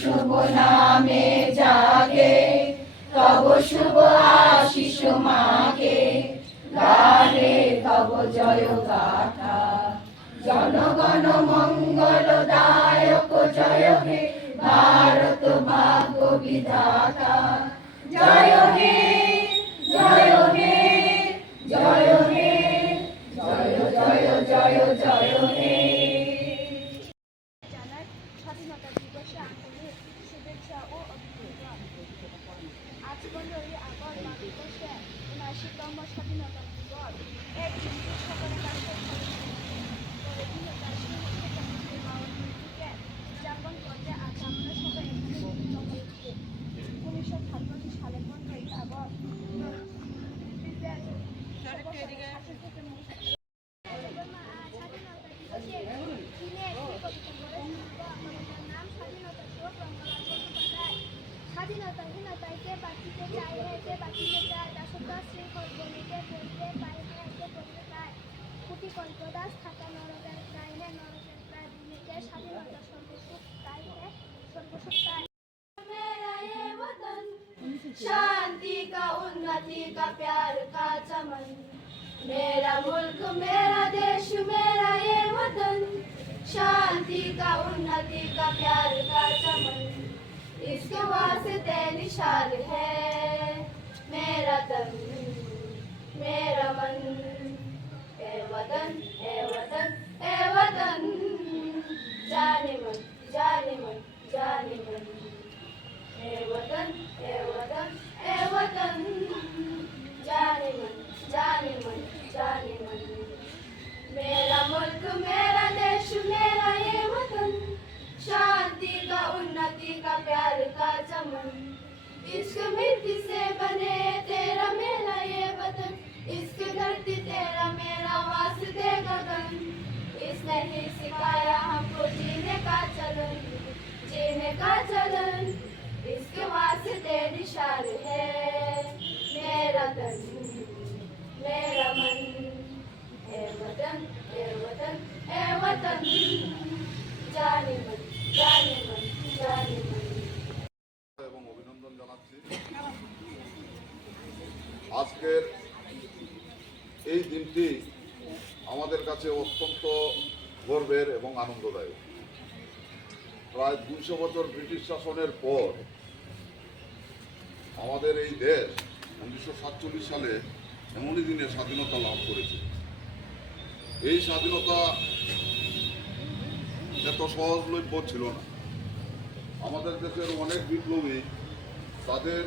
শুভ নামে জাগে, তব শুভ আশিস মাগে, গাহে তব জয় গাথা। জনগণ মঙ্গল দায়ক জয় হে ভারত ভাগ্য বিধাতা। জয় হে জয় হে জয় হে জয় জয় জয় জয় হে। স্বাধীনতা দিবসে আন্তরিক শুভেচ্ছা ও অভিনন্দন। আজ 15ই আগস্ট ভারতবর্ষে ৭৯তম স্বাধীনতা দিবস। এক দিনটি সকলের কাছে উদযাপন করতে আজ আমরা সবাই এখানে মিলিত হয়েছি। ১৯৫৭ সালে 15ই আগস্ট স্বাধীনতাহীনতায় কে বাঁচিতে চায় হে, কে বাঁচিতে চায় দাসত্ব শৃঙ্খল বলিতে বলতে পায় হে, কে বলতে চায় কুটি কল্প দাস থাকা নরকের প্রায় হে, নরকের প্রায় ভূমিকে স্বাধীনতা সর্বসুখ তাই হে, সর্বসুখ তাই। मेरा ये वतन शांति का उन्नति का प्यार का चमन, मेरा मुल्क मेरा देश मेरा ये वतन शांति का उन्नति का प्यार का चमन, इसके वास्ते निशान है मेरा तन मेरा मन। ए वतन ए वतन ए वतन, जाने मन जाने मन जाने मन। ए वतन ए वतन ए वतन, जाने मन जाने मन जाने मन। मेरा मुल्क मेरा देश मेरा ये वतन शांति का उन्नति का प्यार का चमन, इश्क मिट्टी से बने तेरा मेरा ये वतन, इश्क धरती तेरा मेरा वास्ते गगन। इसने ही सिखाया हमको जीने का चलन, जीने का चलन, इसके वास्ते निशान है मेरा तन मेरा मन। ए वतन ए वतन ए वतन, जाने मन जाने मन जाने मन। এবং অভিনন্দন জানাচ্ছি। আজকের এই দিনটি আমাদের কাছে অত্যন্ত গর্বের এবং আনন্দদায়ক। প্রায় ২০০ বছর ব্রিটিশ শাসনের পর আমাদের এই দেশ ১৯৪৭ সালে এমনই দিনে স্বাধীনতা লাভ করেছে। এই স্বাধীনতা এত সহজলভ্য ছিল না। আমাদের দেশের অনেক বিপ্লবী তাদের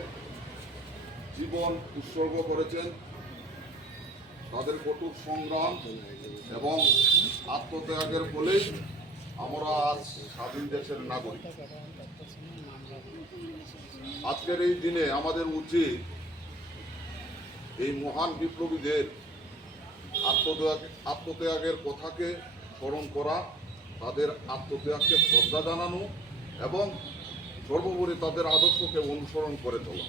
জীবন উৎসর্গ করেছেন, তাদের কঠোর সংগ্রাম এবং আত্মত্যাগের ফলেই আমরা আজ স্বাধীন দেশের নাগরিক। আজকের এই দিনে আমাদের উচিত এই মহান বিপ্লবীদের আত্মত্যাগের কথাকে স্মরণ করা, তাদের আত্মত্যাগকে শ্রদ্ধা জানানো এবং সর্বোপরি তাদের আদর্শকে অনুসরণ করে চলা।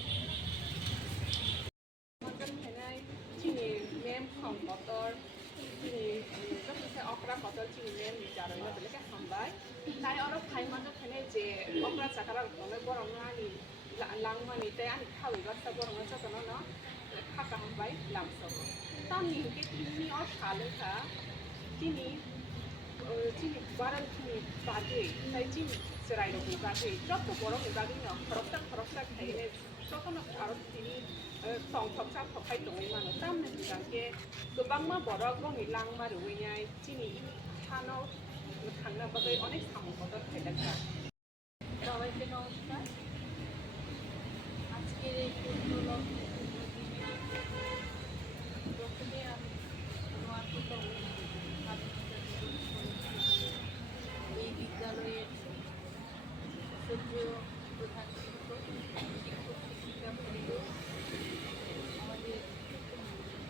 যত বড় বিভাগীয় খরচা খাইলে যতন ভারत তিনি সংথबसा थखाय दङै मानो तामने बिदांके गोबांमा बर' गङै लांमारुवैनाय दिनै सानाव थांनो बागै अनेक सामपद थाइलाखा। সবাইকে নমস্কার। আজকের এই প্রথমে আমি এই বিদ্যালয়ের শ্রদ্ধেয় প্রধান শিক্ষক শিক্ষক শিক্ষিকা বৃন্দ, আমাদের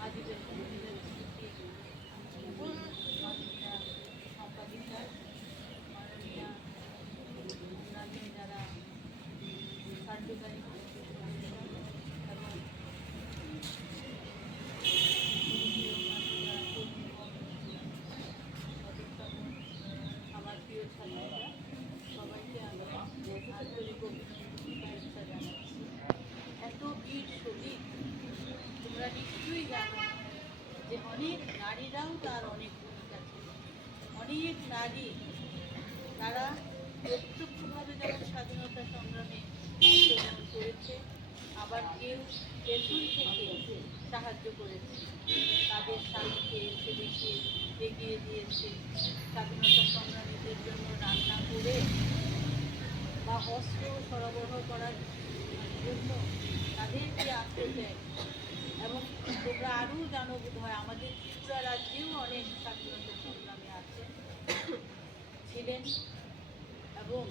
আদিবাসী মাননীয়া সম্পাদিকা, মাননীয়া অন্যান্য যারা কার্যকারী এবং আমার প্রিয় ছাত্রীরা, সবাইকে আমি নারী তারা প্রত্যক্ষভাবে যেমন স্বাধীনতা সংগ্রামে অংশগ্রহণ করেছে, আবার কেউ পেছন থেকে সাহায্য করেছে, তাদের স্বামীকে এসে দেখে এগিয়ে দিয়েছে, স্বাধীনতা সংগ্রামীদের জন্য রান্না করে বা অস্ত্র সরবরাহ করার জন্য তাদের যে আত্মত্যাগ। এবং তোমরা আরও জানো বোধ হয় আমাদের ত্রিপুরা রাজ্যেও অনেক স্বাধীনতা সংগ্রামী আছেন, ছিলেন, এবং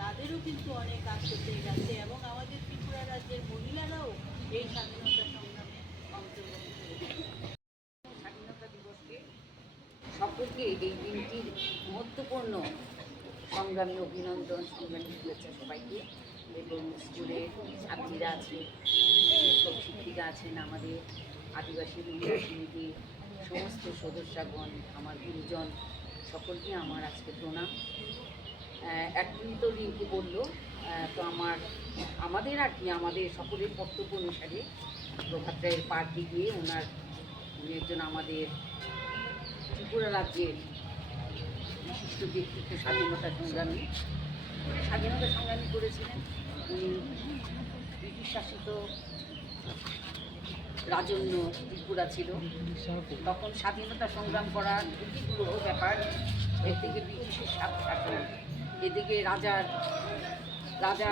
তাদেরও কিন্তু অনেক আত্মত্যাগ আছে, এবং আমাদের ত্রিপুরা রাজ্যের মহিলারাও এই স্বাধীনতা সংগ্রামে অংশগ্রহণ করেছে। স্বাধীনতা দিবসকে সকলকে এই দিনটির মহত্বপূর্ণ সংগ্রামী অভিনন্দন, সংগ্রামী শুভেচ্ছা সবাইকে। এবং স্কুলের ছাত্রীরা আছে, শিক্ষক শিক্ষিকা আছেন, আমাদের আদিবাসী মহিলা সমিতির সমস্ত সদস্যগণ, আমার গুরুজন, সকলকে আমার আজকে প্রণাম। একদিন তো রিঙ্কি বললো, তো আমাদের আর কি আমাদের সকলের বক্তব্য অনুসারে প্রভাত রায়ের পার্কে গিয়ে উনি একজন আমাদের ত্রিপুরা রাজ্যের বিশিষ্ট ব্যক্তিত্ব, স্বাধীনতা সংগ্রামী করেছিলেন। উনি ব্রিটিশ শাসিত রাজন্য ত্রিপুরা ছিল, তখন স্বাধীনতা সংগ্রাম করার দুটিগুলো ব্যাপার। একদিকে ব্রিটিশের শাসন, এদিকে রাজা